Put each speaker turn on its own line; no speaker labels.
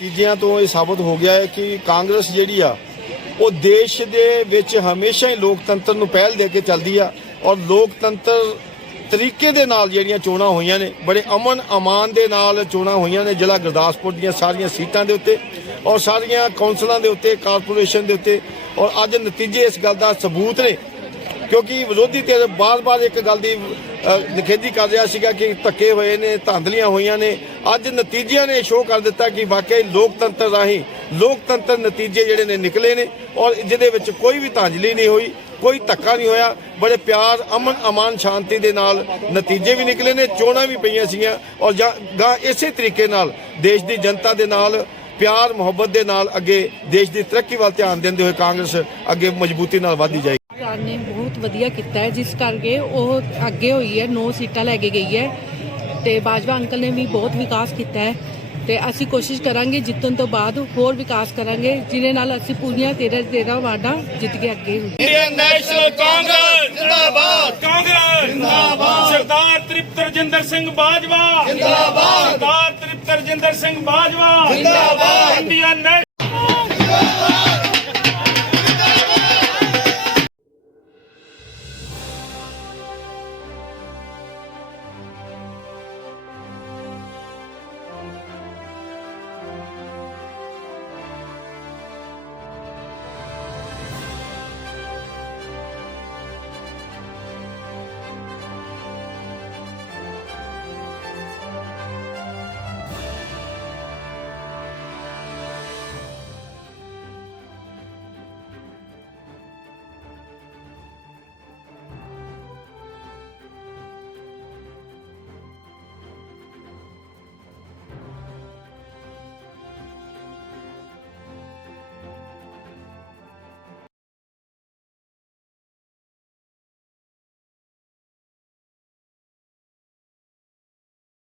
ਤੀਜਿਆਂ ਤੋਂ ਇਹ ਸਾਬਤ ਹੋ ਗਿਆ ਹੈ ਕਿ ਕਾਂਗਰਸ ਜਿਹੜੀ ਆ, ਉਹ ਦੇਸ਼ ਦੇ ਵਿੱਚ ਹਮੇਸ਼ਾ ਹੀ ਲੋਕਤੰਤਰ ਨੂੰ ਪਹਿਲ ਦੇ ਕੇ ਚੱਲਦੀ ਆ ਔਰ ਲੋਕਤੰਤਰ ਤਰੀਕੇ ਦੇ ਨਾਲ ਜਿਹੜੀਆਂ ਚੋਣਾਂ ਹੋਈਆਂ ਨੇ, ਬੜੇ ਅਮਨ ਅਮਾਨ ਦੇ ਨਾਲ ਚੋਣਾਂ ਹੋਈਆਂ ਨੇ ਜ਼ਿਲ੍ਹਾ ਗੁਰਦਾਸਪੁਰ ਦੀਆਂ ਸਾਰੀਆਂ ਸੀਟਾਂ ਦੇ ਉੱਤੇ ਔਰ ਸਾਰੀਆਂ ਕੌਂਸਲਾਂ ਦੇ ਉੱਤੇ, ਕਾਰਪੋਰੇਸ਼ਨ ਦੇ ਉੱਤੇ ਔਰ ਅੱਜ ਨਤੀਜੇ ਇਸ ਗੱਲ ਦਾ ਸਬੂਤ ਨੇ ਕਿਉਂਕਿ ਵਿਰੋਧੀ ਧਿਰ ਬਾਰ-ਬਾਰ ਇੱਕ ਗੱਲ ਦੀ ਨਿਖੇਧੀ ਕਰ ਰਿਹਾ ਸੀਗਾ ਕਿ ਧੱਕੇ ਹੋਏ ਨੇ, ਧਾਂਦਲੀਆਂ ਹੋਈਆਂ ਨੇ। ਅੱਜ ਨਤੀਜਿਆਂ ਨੇ ਸ਼ੋਅ ਕਰ ਦਿੱਤਾ ਕਿ ਵਾਕਈ ਲੋਕਤੰਤਰ ਰਾਹੀਂ ਲੋਕਤੰਤਰ ਨਤੀਜੇ ਜਿਹੜੇ ਨੇ ਨਿਕਲੇ ਨੇ ਔਰ ਜਿਹਦੇ ਵਿੱਚ ਕੋਈ ਵੀ ਧਾਂਦਲੀ ਨਹੀਂ ਹੋਈ, ਕੋਈ ਧੱਕਾ ਨਹੀਂ ਹੋਇਆ। ਬੜੇ ਪਿਆਰ, ਅਮਨ, ਅਮਾਨ, ਸ਼ਾਂਤੀ ਦੇ ਨਾਲ ਨਤੀਜੇ ਵੀ ਨਿਕਲੇ ਨੇ, ਚੋਣਾਂ ਵੀ ਪਈਆਂ ਸੀਗੀਆਂ ਔਰ ਜਾਂ ਗਾਂ ਇਸੇ ਤਰੀਕੇ ਨਾਲ ਦੇਸ਼ ਦੀ ਜਨਤਾ ਦੇ ਨਾਲ, ਪਿਆਰ, ਮੁਹੱਬਤ ਦੇ ਨਾਲ ਅੱਗੇ ਦੇਸ਼ ਦੀ ਤਰੱਕੀ ਵੱਲ ਧਿਆਨ ਦਿੰਦੇ ਹੋਏ ਕਾਂਗਰਸ ਅੱਗੇ ਮਜ਼ਬੂਤੀ ਨਾਲ ਵਧਦੀ ਜਾਏਗੀ।
ਬਹੁਤ ਵਧੀਆ ਕੀਤਾ ਹੈ ਜਿਸ ਕਰਕੇ ਉਹ ਅੱਗੇ ਹੋਈ ਹੈ 9 ਸੀਟਾਂ ਲੈ ਕੇ ਗਈ ਹੈ ਤੇ ਬਾਜਵਾ ਅੰਕਲ ਨੇ ਵੀ ਬਹੁਤ ਵਿਕਾਸ ਕੀਤਾ ਹੈ ਤੇ ਅਸੀਂ ਕੋਸ਼ਿਸ਼ ਕਰਾਂਗੇ ਜਿੱਤਣ ਤੋਂ ਬਾਅਦ ਹੋਰ ਵਿਕਾਸ ਕਰਾਂਗੇ ਜਿਹਦੇ ਨਾਲ ਅਸੀਂ ਪੂਰੀਆਂ 13 13 ਵਾਰਡਾਂ ਜਿੱਤ ਕੇ ਅੱਗੇ ਹੋਈਏ।
ਇੰਡੀਅਨ ਨੈਸ਼ਨਲ ਕਾਂਗਰਸ ਜਿੰਦਾਬਾਦ। ਕਾਂਗਰਸ। ਜਿੰਦਾਬਾਦ। ਸਰਦਾਰ ਤ੍ਰਿਪਤ ਰਜਿੰਦਰ ਸਿੰਘ ਬਾਜਵਾ। ਜਿੰਦਾਬਾਦ। ਸਰਦਾਰ ਤ੍ਰਿਪਤ ਰਜਿੰਦਰ ਸਿੰਘ ਬਾਜਵਾ। ਜਿੰਦਾਬਾਦ। ਇੰਡੀਅਨ